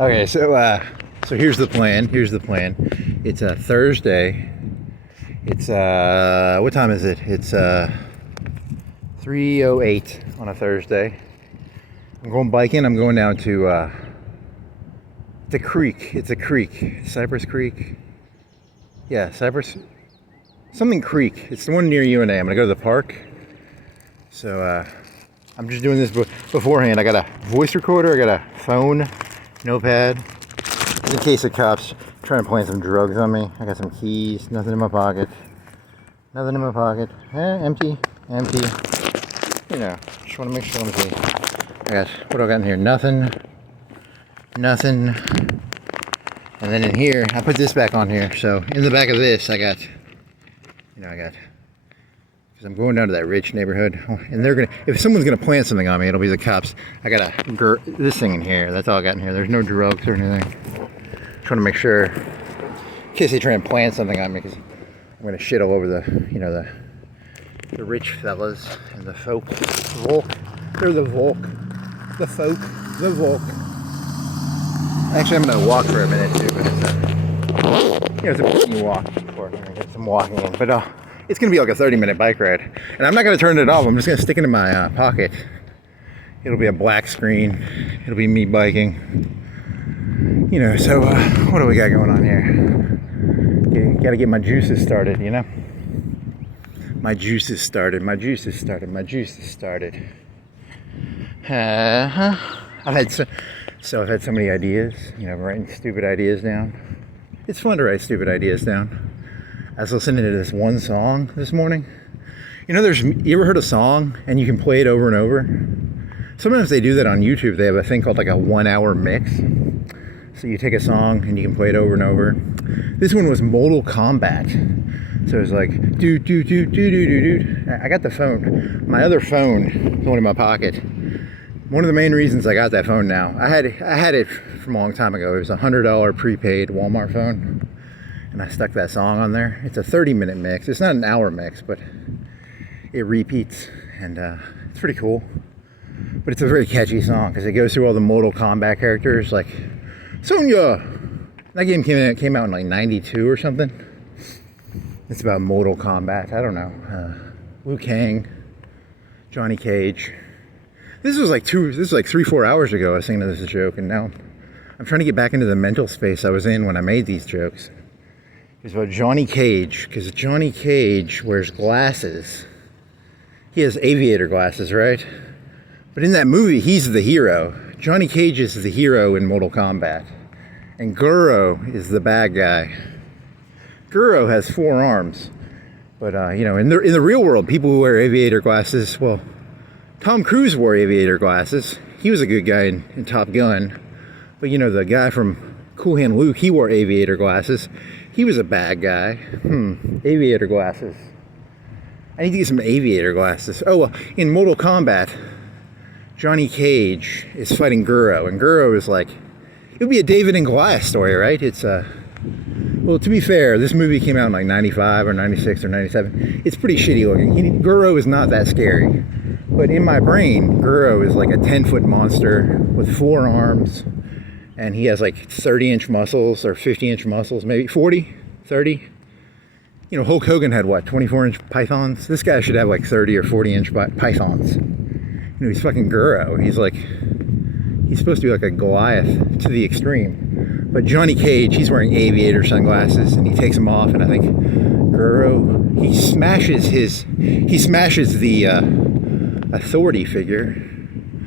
Okay, so here's the plan. It's a Thursday. It's what time is it? It's 3:08 on a Thursday. I'm going biking. I'm going down to the creek. It's a creek, Cyprus Creek. Yeah, Cyprus. Something Creek. It's the one near UNA. I'm gonna go to the park. So I'm just doing this beforehand. I got a voice recorder. I got a phone, notepad, in case the cops try and plant some drugs on me. I got some keys. Nothing in my pocket. Empty. You know, just want to make sure. Let me see. I got, what do I got in here? Nothing. And then in here, I put this back on here. So in the back of this, I got, because I'm going down to that rich neighborhood, and they're gonna, if someone's gonna plant something on me, it'll be the cops. I got this thing in here. That's all I got in here. There's no drugs or anything. Trying to make sure, in case they try and plant something on me, because I'm gonna shit all over the rich fellas and the folk. Volk. They're the Volk. The folk. The Volk. Actually, I'm gonna walk for a minute too, but it's a busy walk. Before I'm gonna get some walking in, but it's gonna be like a 30-minute bike ride, and I'm not gonna turn it off. I'm just gonna stick it in my pocket. It'll be a black screen. It'll be me biking. So what do we got going on here? Gotta get my juices started, My juices started. I've had so many ideas. I'm writing stupid ideas down. It's fun to write stupid ideas down. I was listening to this one song this morning. You ever heard a song and you can play it over and over? Sometimes they do that on YouTube. They have a thing called like a 1-hour mix. So you take a song and you can play it over and over. This one was Mortal Kombat. So it was like, do. I got the phone. My other phone is only in my pocket. One of the main reasons I got that phone now, I had it from a long time ago. It was a $100 prepaid Walmart phone. And I stuck that song on there. It's a 30-minute mix. It's not an hour mix, but it repeats. And it's pretty cool. But it's a very catchy song because it goes through all the Mortal Kombat characters like Sonya. That game came out in like 92 or something. It's about Mortal Kombat. I don't know. Liu Kang, Johnny Cage. This was like 3-4 hours ago I was thinking of this joke, and now I'm trying to get back into the mental space I was in when I made these jokes. It's about Johnny Cage, because Johnny Cage wears glasses. He has aviator glasses, right? But in that movie, he's the hero. Johnny Cage is the hero in Mortal Kombat. And Guro is the bad guy. Guro has 4 arms. But, in the real world, people who wear aviator glasses, well, Tom Cruise wore aviator glasses. He was a good guy in Top Gun. But, the guy from Cool Hand Luke, he wore aviator glasses. He was a bad guy. Aviator glasses. I need to get some aviator glasses. Oh, well, in Mortal Kombat, Johnny Cage is fighting Guro, and Guro is like, it would be a David and Goliath story, right? It's well, to be fair, this movie came out in like 95 or 96 or 97. It's pretty shitty looking. Guro is not that scary. But in my brain, Guro is like a 10-foot monster with 4 arms, and he has like 30-inch muscles or 50-inch muscles, maybe 40, 30. Hulk Hogan had what, 24-inch pythons? This guy should have like 30 or 40-inch pythons. He's fucking Guro. He's supposed to be like a Goliath to the extreme. But Johnny Cage, he's wearing aviator sunglasses, and he takes them off, and I think Guro, he smashes the authority figure.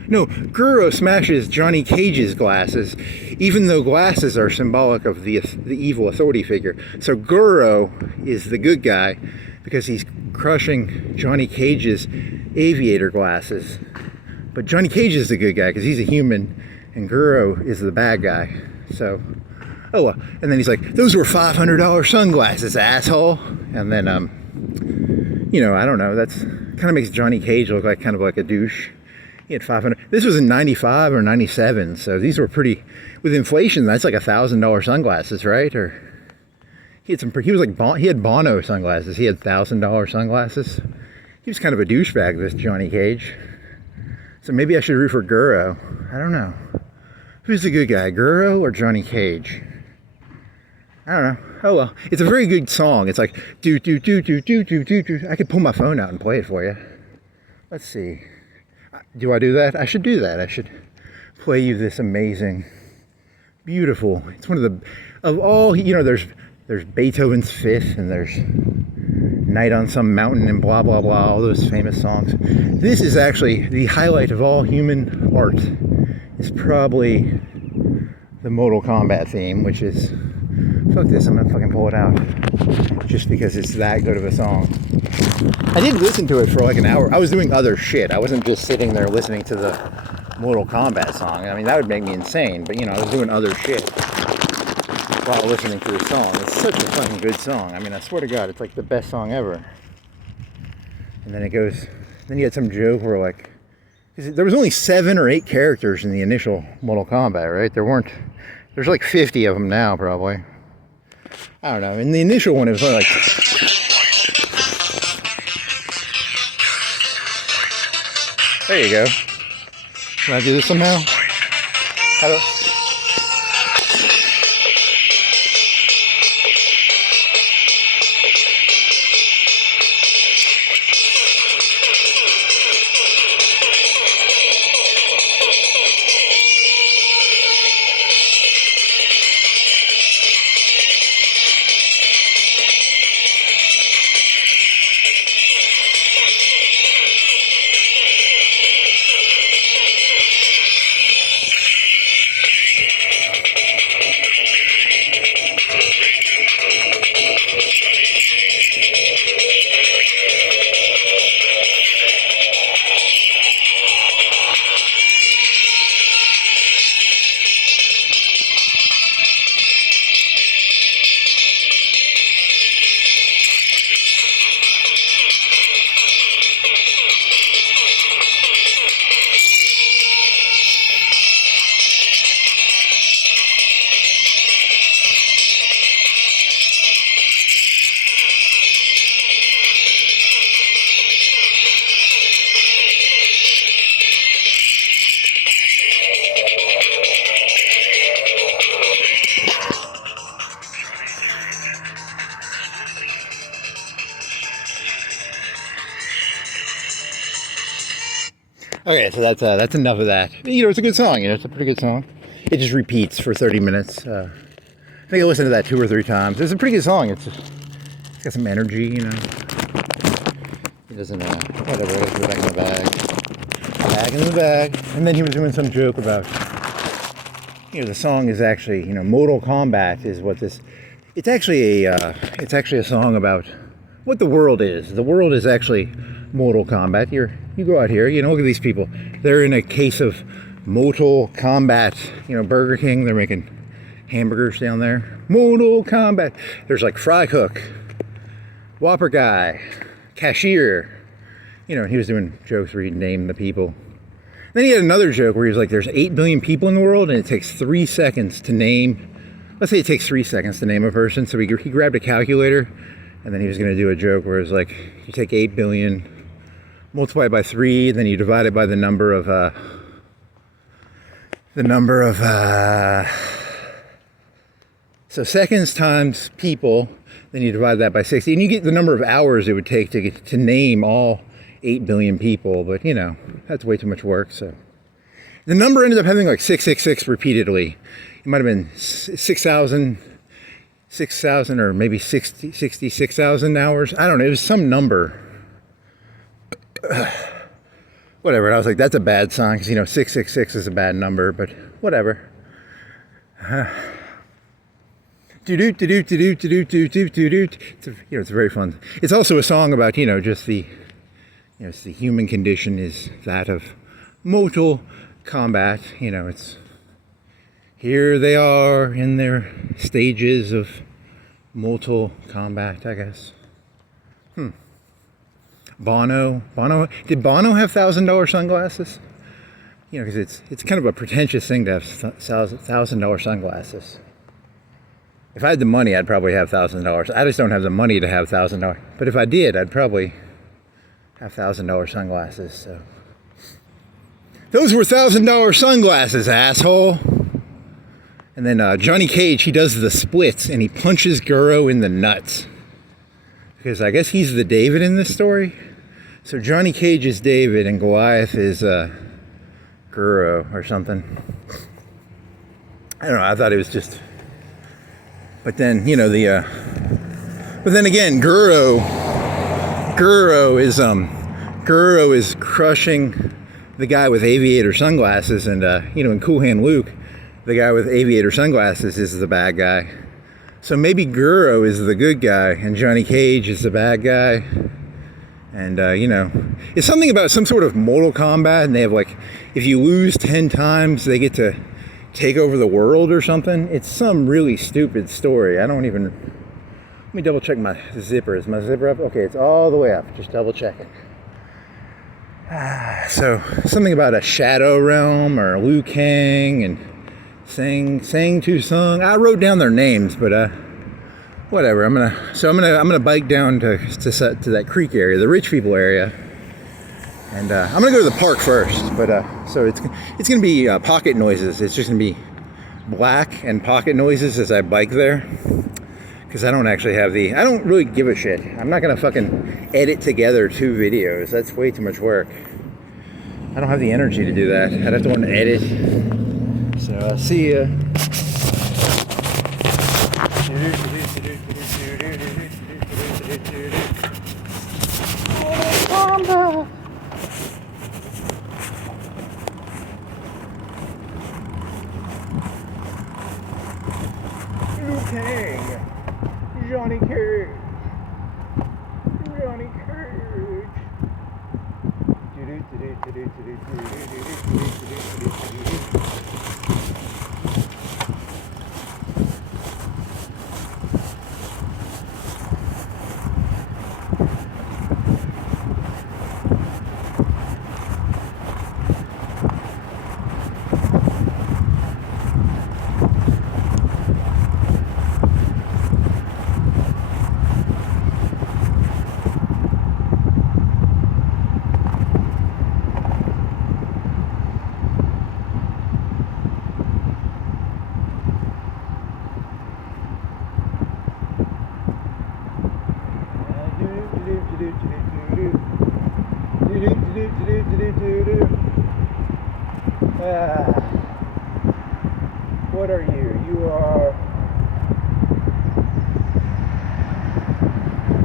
No, Guro smashes Johnny Cage's glasses, even though glasses are symbolic of the evil authority figure. So Guro is the good guy because he's crushing Johnny Cage's aviator glasses. But Johnny Cage is the good guy because he's a human, and Guro is the bad guy. So, and then he's like, those were $500 sunglasses, asshole. And then, I don't know. That's kind of makes Johnny Cage look like kind of like a douche. He had 500. This was in 95 or 97, so these were pretty. With inflation, that's like $1,000 sunglasses, right? Or he had he had Bono sunglasses. He had $1,000 sunglasses. He was kind of a douchebag, this Johnny Cage. So maybe I should root for Guro. I don't know. Who's the good guy, Guro or Johnny Cage? I don't know. Oh well. It's a very good song. It's like do do do do do do do do. I could pull my phone out and play it for you. Let's see. Do I do that? I should do that. I should play you this amazing, beautiful. It's one of all, you know, there's Beethoven's Fifth, and there's Night on Some Mountain, and blah blah blah, all those famous songs. This is actually the highlight of all human art. It's probably the Mortal Kombat theme, which is, fuck this, I'm gonna fucking pull it out. Just because it's that good of a song. I did listen to it for like an hour. I was doing other shit. I wasn't just sitting there listening to the Mortal Kombat song. I mean, that would make me insane, but you know, I was doing other shit while listening to the song. It's such a fucking good song. I mean, I swear to God, it's like the best song ever. And then it goes, then you had some joke where like, there was only 7 or 8 characters in the initial Mortal Kombat, right? There's like 50 of them now, probably. I don't know. In the initial one, it was only like... There you go. Can I do this somehow? How do... Okay, so that's enough of that. You know, it's a good song. You know, it's a pretty good song. It just repeats for 30 minutes. I think I listened to that 2 or 3 times. It's a pretty good song. It's got some energy, you know. It doesn't, whatever. Let's put it back in the bag. Back in the bag. And then he was doing some joke about, you know, the song is actually, you know, Mortal Kombat is what this. It's actually a song about what the world is. The world is actually Mortal Kombat. You go out here, you know, look at these people. They're in a case of Mortal Kombat. You know, Burger King, they're making hamburgers down there. Mortal Kombat. There's like Fry Cook, Whopper Guy, Cashier. You know, he was doing jokes where he'd name the people. Then he had another joke where he was like, there's 8 billion people in the world and it takes 3 seconds to name, let's say it takes 3 seconds to name a person. So he grabbed a calculator and then he was going to do a joke where it was like, you take 8 billion, multiply it by 3, then you divide it by the number of so seconds times people, then you divide that by 60, and you get the number of hours it would take to name all 8 billion people. But you know, that's way too much work. So the number ended up having like 666 repeatedly. It might have been 6,000 or maybe 66,000 hours. I don't know. It was some number. Whatever. And I was like, that's a bad sign because, you know, 666 is a bad number, but whatever. You know, it's very fun. It's also a song about, you know, just the, you know, it's the human condition is that of Mortal Kombat. You know, it's here they are in their stages of Mortal Kombat, I guess. Bono, did Bono have $1,000 sunglasses? You know, because it's kind of a pretentious thing to have $1,000 sunglasses. If I had the money, I'd probably have $1,000. I just don't have the money to have $1,000. But if I did, I'd probably have $1,000 sunglasses. So those were $1,000 sunglasses, asshole. And then Johnny Cage, he does the splits and he punches Guro in the nuts. Because I guess he's the David in this story. So Johnny Cage is David and Goliath is Guro or something. I don't know, I thought it was just... But then, you know, but then again, Guro is crushing the guy with aviator sunglasses, and you know, in Cool Hand Luke, the guy with aviator sunglasses is the bad guy. So maybe Guro is the good guy and Johnny Cage is the bad guy. And you know, it's something about some sort of Mortal Kombat, and they have like, if you lose 10 times, they get to take over the world or something. It's some really stupid story. I don't even, let me double check my zipper. Is my zipper up? Okay, it's all the way up. Just double check it. So something about a shadow realm or Liu Kang and sang to sung. I wrote down their names, but whatever. I'm gonna bike down to that creek area, the rich people area, and I'm gonna go to the park first. But so it's gonna be pocket noises. It's just gonna be black and pocket noises as I bike there, because I don't actually have I don't really give a shit. I'm not gonna fucking edit together 2 videos. That's way too much work. I don't have the energy to do that. I'd have to want to edit. So I'll see ya. Liu Kang, Johnny Cage, Johnny Cage. What are you? You are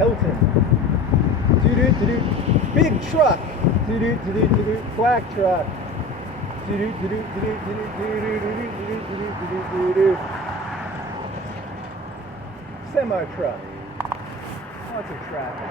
Elton. Big truck. Black truck. Semi truck. Lots of traffic.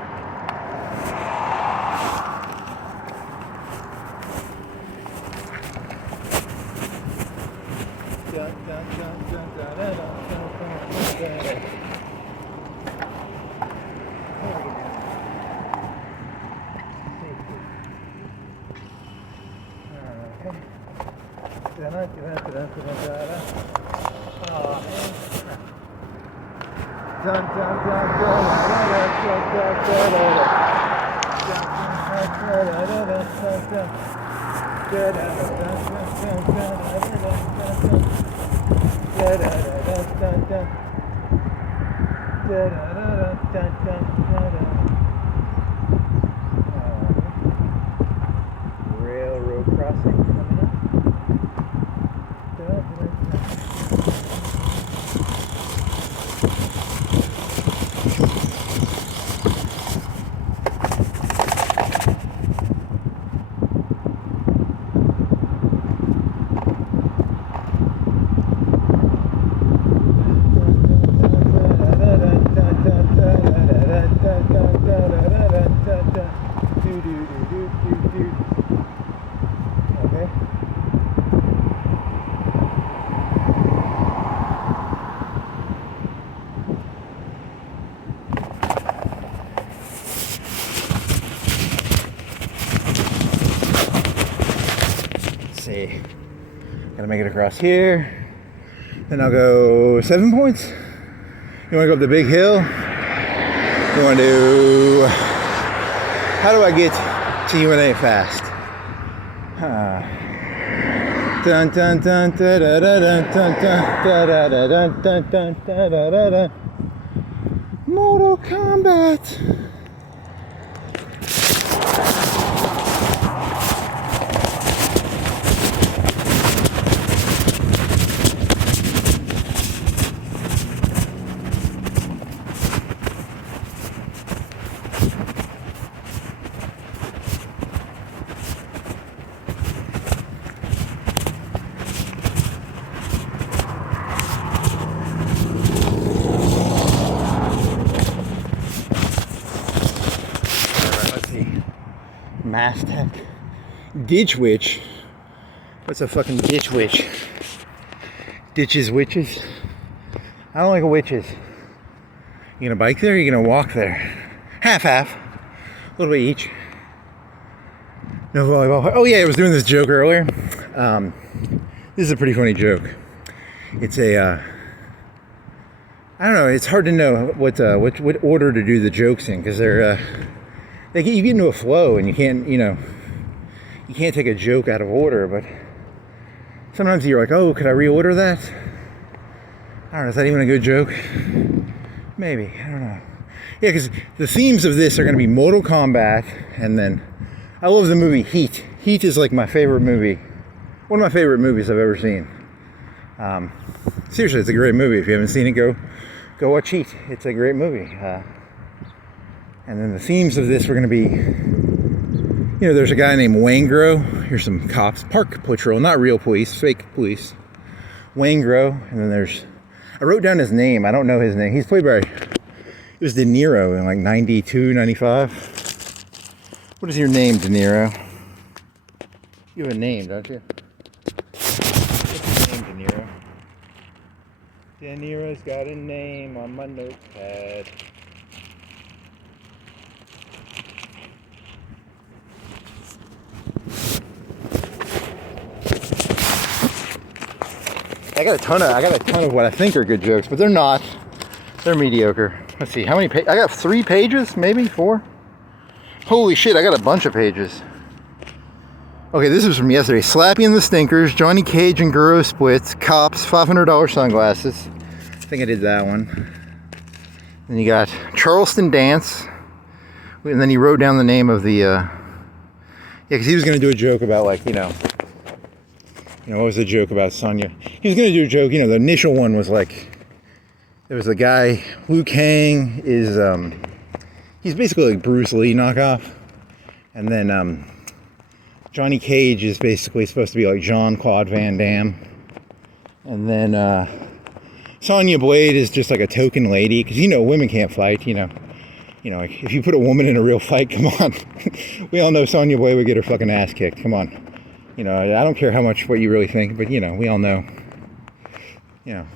Railroad crossing coming up. Okay. Let's see. Gotta make it across here. Then I'll go 7 points. You wanna go up the big hill? You wanna do... How do I get to UNA fast? dun dun dun da da da dun dun da da da dun dun da da da. Mortal Kombat. Mass Tech. Ditch Witch. What's a fucking ditch witch? Ditches witches? I don't like witches. You gonna bike there or you gonna walk there? Half. A little bit each. No volleyball. Oh yeah, I was doing this joke earlier. This is a pretty funny joke. It's a I don't know, it's hard to know what order to do the jokes in, because they're you get into a flow and you can't take a joke out of order, but sometimes you're like, oh, could I reorder that? I don't know, is that even a good joke? Maybe, I don't know. Yeah, because the themes of this are going to be Mortal Kombat, and then I love the movie Heat. Heat is like my favorite movie, one of my favorite movies I've ever seen. Seriously, it's a great movie. If you haven't seen it, go watch Heat. It's a great movie. And then the themes of this were going to be, there's a guy named Wangro. Here's some cops, park patrol, not real police, fake police. Wangro, and then I wrote down his name. I don't know his name. He's played by, it was De Niro in like 92, 95. What is your name, De Niro? You have a name, don't you? What's your name, De Niro? De Niro's got a name on my notepad. I got a ton of what I think are good jokes, but they're not. They're mediocre. Let's see, how many pages? I got 3 pages, maybe 4. Holy shit, I got a bunch of pages. Okay, this was from yesterday. Slappy and the Stinkers, Johnny Cage and Guru Splits, Cops, $500 sunglasses. I think I did that one. Then you got Charleston Dance, and then he wrote down the name of the. Yeah, because he was going to do a joke about what was the joke about Sonya? He was going to do a joke, the initial one was like, there was a guy, Liu Kang is, he's basically like Bruce Lee knockoff. And then Johnny Cage is basically supposed to be like Jean-Claude Van Damme. And then Sonya Blade is just like a token lady, because women can't fight, like if you put a woman in a real fight, come on. We all know Sonya Blade would get her fucking ass kicked, come on. I don't care what you really think, but we all know.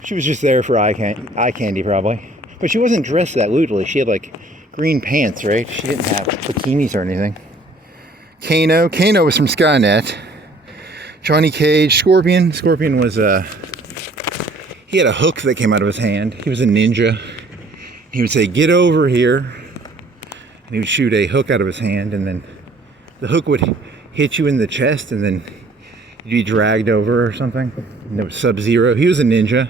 She was just there for eye candy probably. But she wasn't dressed that lewdly. She had like green pants, right? She didn't have bikinis or anything. Kano was from Skynet. Johnny Cage, Scorpion was he had a hook that came out of his hand. He was a ninja. He would say, "Get over here," and he would shoot a hook out of his hand, and then the hook would hit you in the chest, and then you'd be dragged over or something. And there was Sub-Zero. He was a ninja.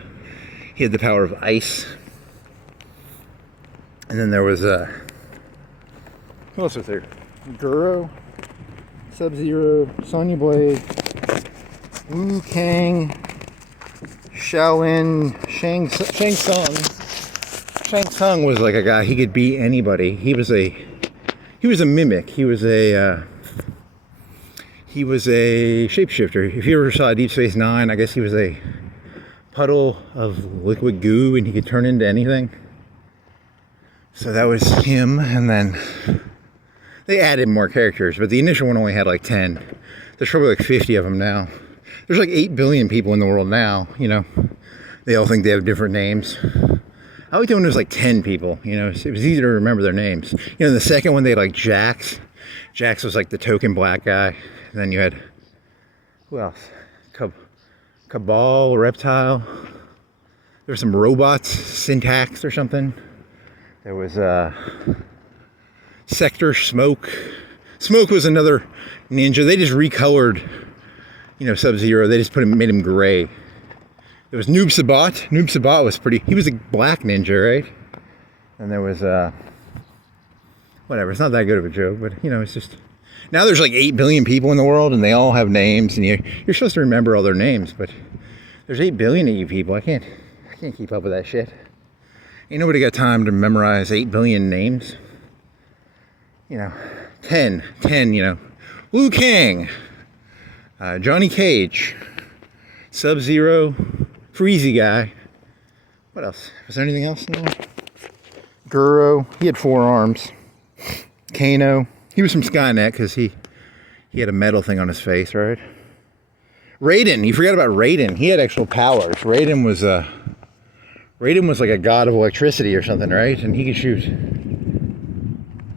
He had the power of ice. And then there was who else was there? Guru, Sub-Zero, Sonya Blade, Liu Kang, Shaolin, Shang Tsung. Shang Tsung was like a guy, he could beat anybody. He was a mimic. He was a shapeshifter. If you ever saw Deep Space Nine, I guess he was a puddle of liquid goo and he could turn into anything. So that was him, and then they added more characters, but the initial one only had like 10. There's probably like 50 of them now. There's like 8 billion people in the world now, They all think they have different names. I like the one that was like 10 people, it was easy to remember their names. The second one they had like Jax. Jax was like the token black guy. And then you had, who else? Cabal, Reptile. There were some robots, Syntax or something. There was Sector, Smoke. Smoke was another ninja. They just recolored Sub-Zero. They just made him gray. There was Noob Sabat. Noob Sabat was he was a black ninja, right? And there was, whatever, it's not that good of a joke, but, it's just, now there's like 8 billion people in the world, and they all have names, and you're supposed to remember all their names, but there's 8 billion of you people. I can't keep up with that shit. Ain't nobody got time to memorize 8 billion names. 10, Liu Kang, Johnny Cage, Sub-Zero, Freezy Guy. What else? Was there anything else in there? Guro, he had 4 arms. Kano, he was from Skynet because he had a metal thing on his face, right? Raiden, you forgot about Raiden. He had actual powers. Raiden was like a god of electricity or something, right? And he could shoot.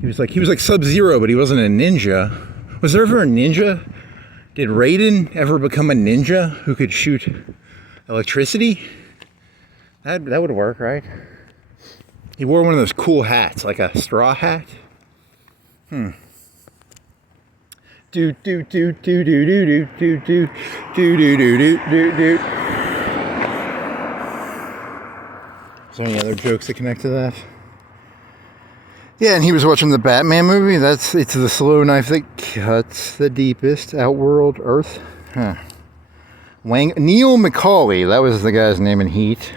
He was like Sub-Zero, but he wasn't a ninja. Was there ever a ninja? Did Raiden ever become a ninja who could shoot electricity? That would work, right? He wore one of those cool hats, like a straw hat. Do do do do do do do do do do do do do. Is there any other jokes that connect to that? Yeah, and he was watching the Batman movie. It's the slow knife that cuts the deepest. Outworld Earth. Huh. Neil McCauley, that was the guy's name in Heat.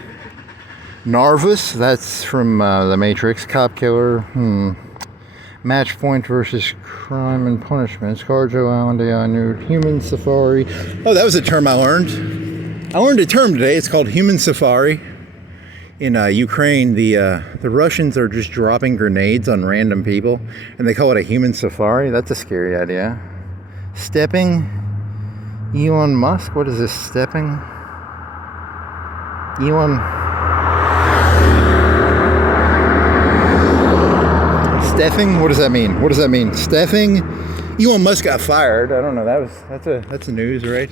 Narvis, that's from The Matrix. Cop Killer. Match Point versus Crime and Punishment. Scarjo Island, Nude. Human Safari. Oh, that was a term I learned. I learned a term today. It's called Human Safari. In Ukraine, the Russians are just dropping grenades on random people, and they call it a human safari. That's a scary idea. Stepping. Elon Musk. What is this? Stepping. Elon. Steffing? What does that mean? What does that mean? Steffing? Elon Musk got fired. I don't know. That's a news, right?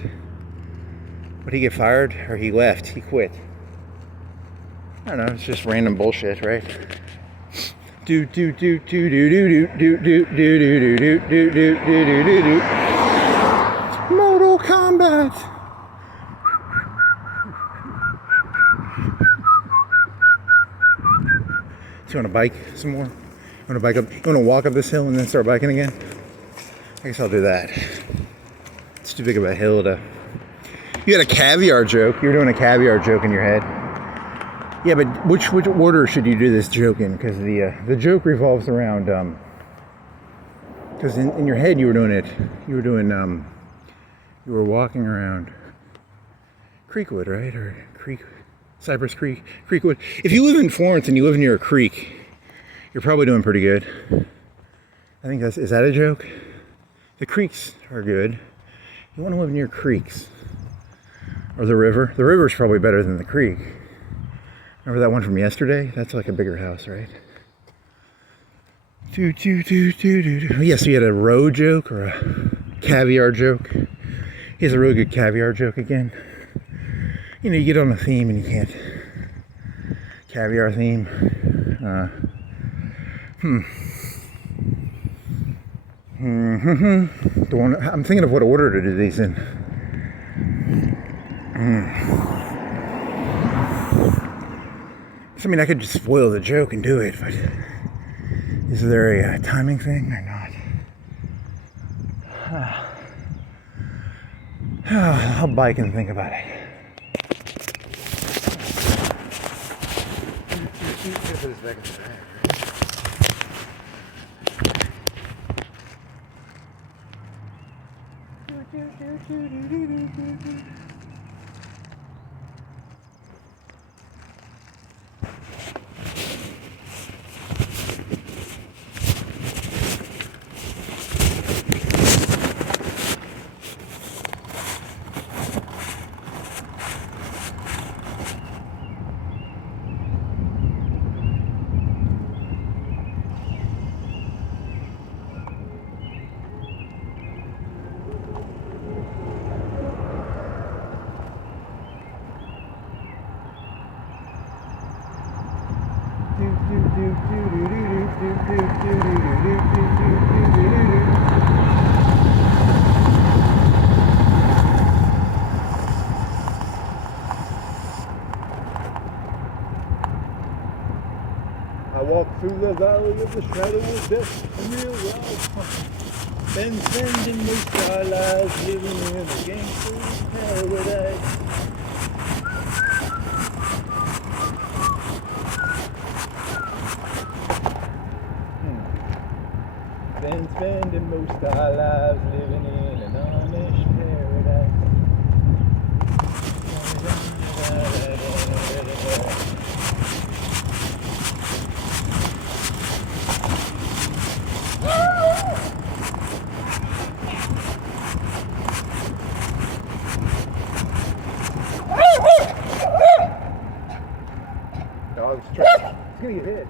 Would he get fired or he left? He quit. I don't know, it's just random bullshit, right? Do do do do do do do do do do do do do do do do do. Mortal Kombat. So you want to bike some more? You want to bike up? You want to walk up this hill and then start biking again? I guess I'll do that. It's too big of a hill to. You had a caviar joke. You were doing a caviar joke in your head. Yeah, but which order should you do this joke in? Because the joke revolves around because in your head you were walking around Creekwood, right? Or Cyprus Creek, Creekwood. If you live in Florence and you live near a creek, you're probably doing pretty good. I think is that a joke? The creeks are good. You want to live near creeks or the river. The river's probably better than the creek. Remember that one from yesterday? That's like a bigger house, right? Do do do do do do. Yes, you had a row joke or a caviar joke. He has a really good caviar joke again. You get on a theme and you can't. Caviar theme. I'm thinking of what order to do these in. I mean, I could just spoil the joke and do it, but is there a timing thing or not? I'll bike and think about it. Put this back in the bag. I walk through the valley of the shadow of death, and realize been spending most of our lives living in a gangster's paradise. Been spending most of our lives living in an Amish paradise. Dog's trying. He's gonna get hit.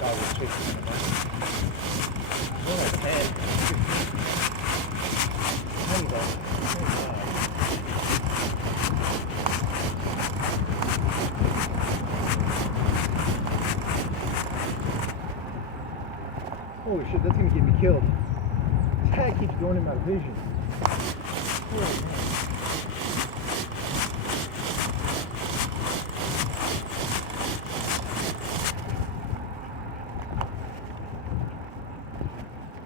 Dog was chasing him. More like 10, 15. Tiny dog. Holy shit, that's gonna get me killed. This cat keeps going in my vision. Holy man.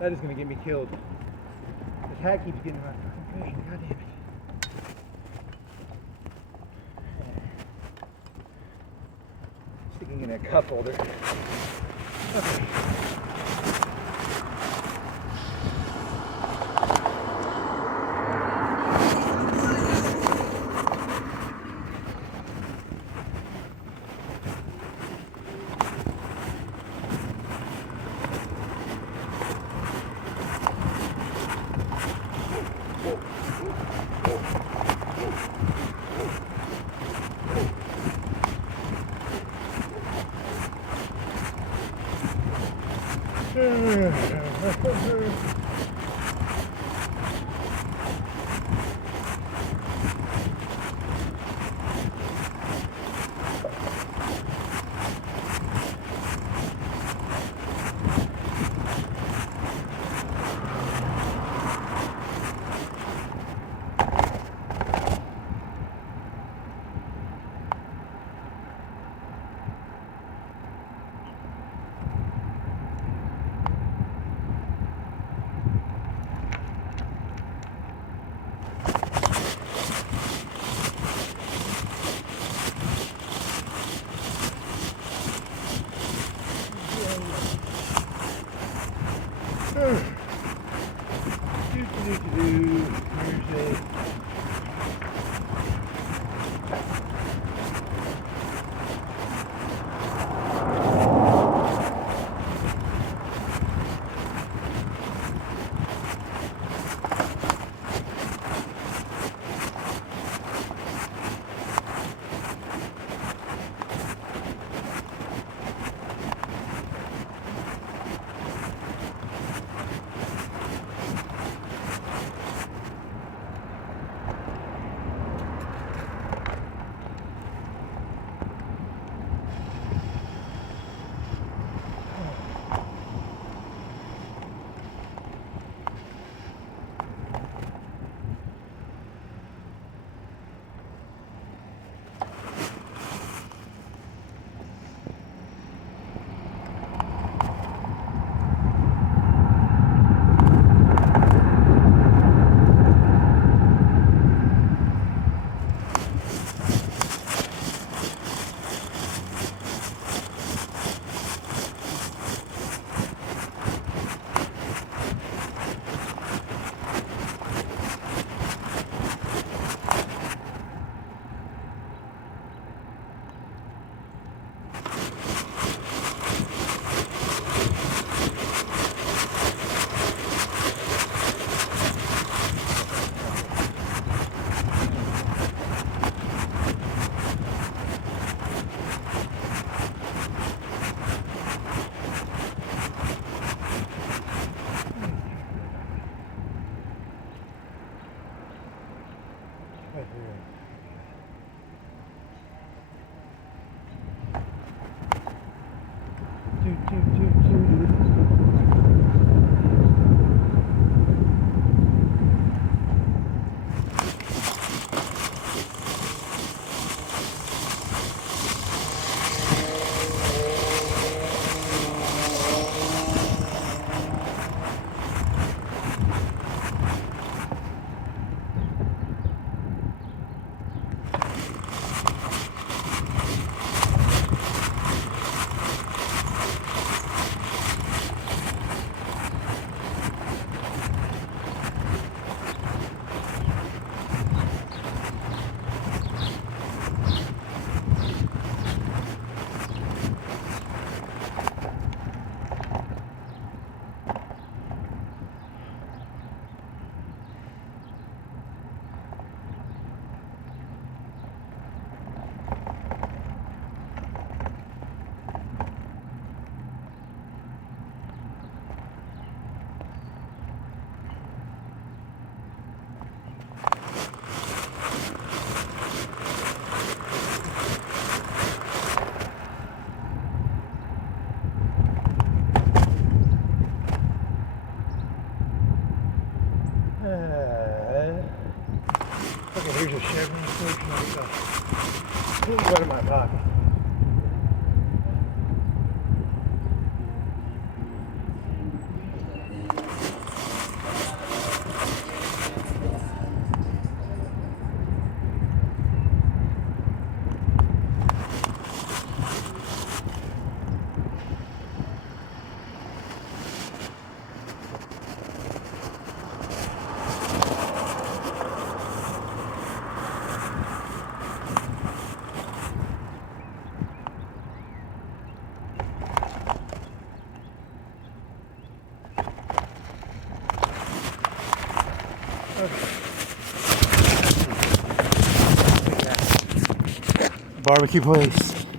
That is gonna get me killed. This hat keeps getting in my fucking vision. God damn it. Sticking in a cup holder. Okay. What in my pocket? Barbecue place.